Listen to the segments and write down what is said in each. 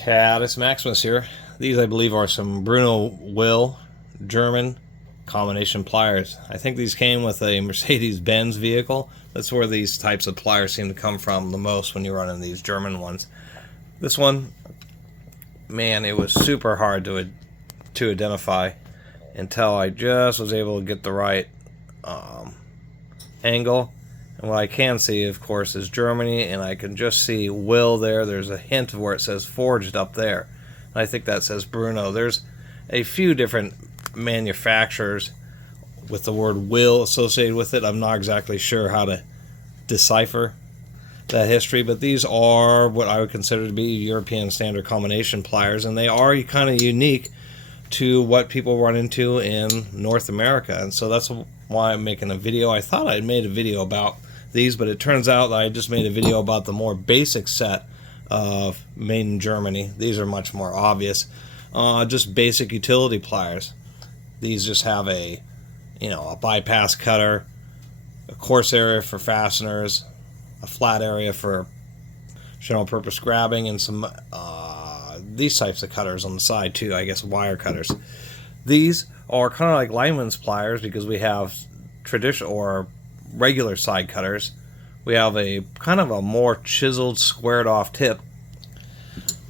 Catus Maximus here. These, I believe, are some Bruno Will German combination pliers. I think these came with a Mercedes-Benz vehicle. That's where these types of pliers seem to come from the most when you're running these German ones. This one, man, it was super hard to identify until I just was able to get the right angle. And what I can see, of course, is Germany, and I can just see Will there. There's a hint of where it says forged up there. And I think that says Bruno. There's a few different manufacturers with the word Will associated with it. I'm not exactly sure how to decipher that history, but these are what I would consider to be European standard combination pliers, and they are kind of unique to what people run into in North America. And so that's why I'm making a video. I thought I'd made a video about these, but it turns out that I just made a video about the more basic set of made in Germany. These are much more obvious. Just basic utility pliers. These just have a bypass cutter, a coarse area for fasteners, a flat area for general purpose grabbing, and some these types of cutters on the side too, I guess wire cutters. These are kind of like lineman's pliers because we have traditional or regular side cutters. We have a kind of a more chiseled, squared off tip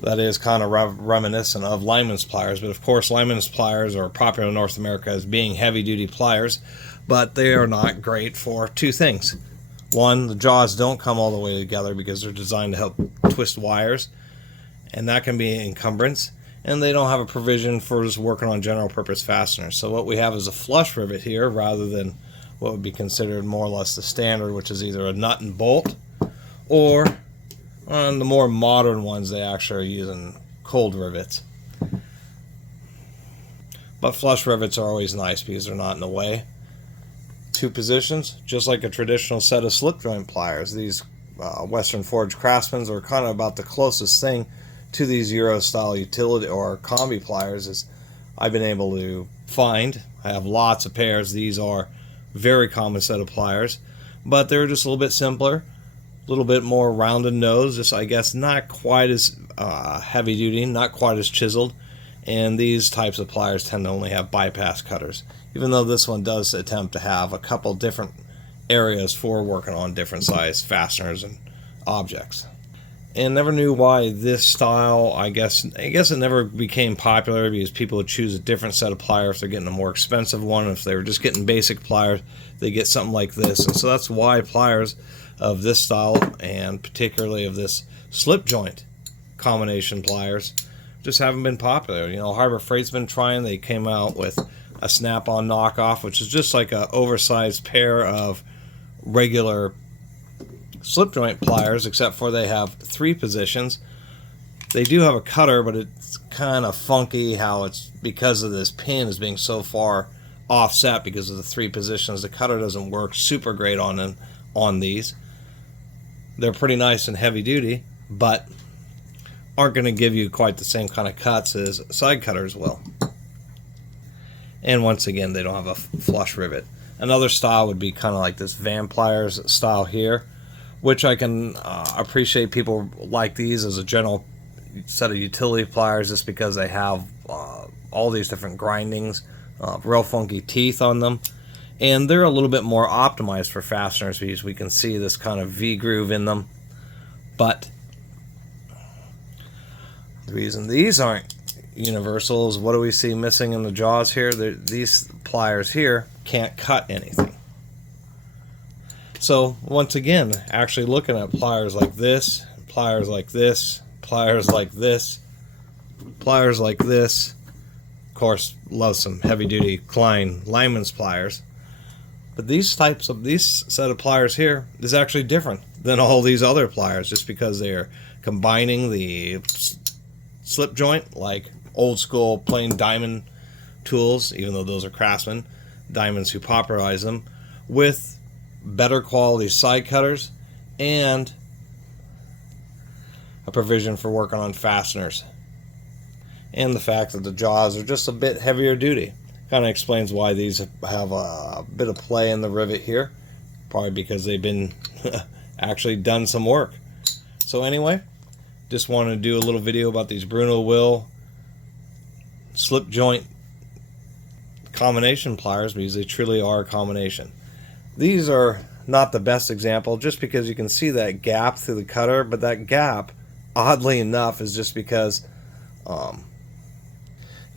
that is kind of reminiscent of lineman's pliers. But of course, lineman's pliers are popular in North America as being heavy duty pliers, but they are not great for two things. One, the jaws don't come all the way together because they're designed to help twist wires, and that can be an encumbrance. And they don't have a provision for just working on general purpose fasteners. So what we have is a flush rivet here rather than what would be considered more or less the standard, which is either a nut and bolt, or on the more modern ones they actually are using cold rivets. But flush rivets are always nice because they're not in the way. Two positions, just like a traditional set of slip joint pliers. These Western Forge Craftsman's are kind of about the closest thing to these Euro style utility or combi pliers as I've been able to find. I have lots of pairs. These are very common set of pliers, but they're just a little bit simpler, a little bit more rounded nose, just I guess not quite as heavy duty, not quite as chiseled, and these types of pliers tend to only have bypass cutters, even though this one does attempt to have a couple different areas for working on different size fasteners and objects. And never knew why this style, I guess it never became popular because people would choose a different set of pliers if they're getting a more expensive one. If they were just getting basic pliers, they get something like this. And so that's why pliers of this style, and particularly of this slip joint combination pliers, just haven't been popular. Harbor Freight's been trying. They came out with a snap-on knockoff, which is just like an oversized pair of regular slip joint pliers, except for they have three positions. They do have a cutter, but it's kind of funky how it's because of this pin is being so far offset because of the three positions. The cutter doesn't work super great on these. They're pretty nice and heavy duty, but aren't going to give you quite the same kind of cuts as side cutters will. And once again, they don't have a flush rivet. Another style would be kind of like this Van Pliers style here, which I can appreciate. People like these as a general set of utility pliers just because they have all these different grindings, real funky teeth on them, and they're a little bit more optimized for fasteners because we can see this kind of V-groove in them. But the reason these aren't universal is, what do we see missing in the jaws here? These pliers here can't cut anything. So once again, actually looking at pliers like this, pliers like this, pliers like this, pliers like this. Of course, love some heavy-duty Klein lineman's pliers. But these set of pliers here is actually different than all these other pliers, just because they're combining the slip joint, like old school plain diamond tools, even though those are Craftsman diamonds who popularize them, with better quality side cutters and a provision for working on fasteners. And the fact that the jaws are just a bit heavier duty kind of explains why these have a bit of play in the rivet here, probably because they've been actually done some work. So anyway, just wanted to do a little video about these Bruno Will slip joint combination pliers, because they truly are a combination. These are not the best example, just because you can see that gap through the cutter, but that gap, oddly enough, is just because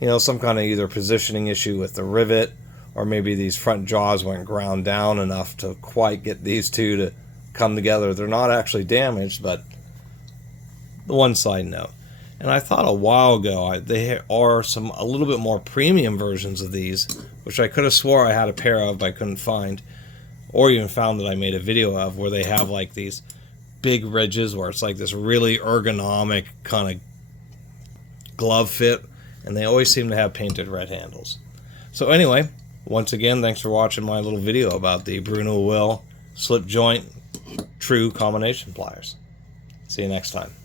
you know, some kind of either positioning issue with the rivet, or maybe these front jaws weren't ground down enough to quite get these two to come together. They're not actually damaged, but the one side note. And I thought a while ago they are a little bit more premium versions of these, which I could have swore I had a pair of, but I couldn't find, or even found that I made a video of, where they have like these big ridges where it's like this really ergonomic kind of glove fit, and they always seem to have painted red handles. So anyway, once again, thanks for watching my little video about the Bruno Will slip joint true combination pliers. See you next time.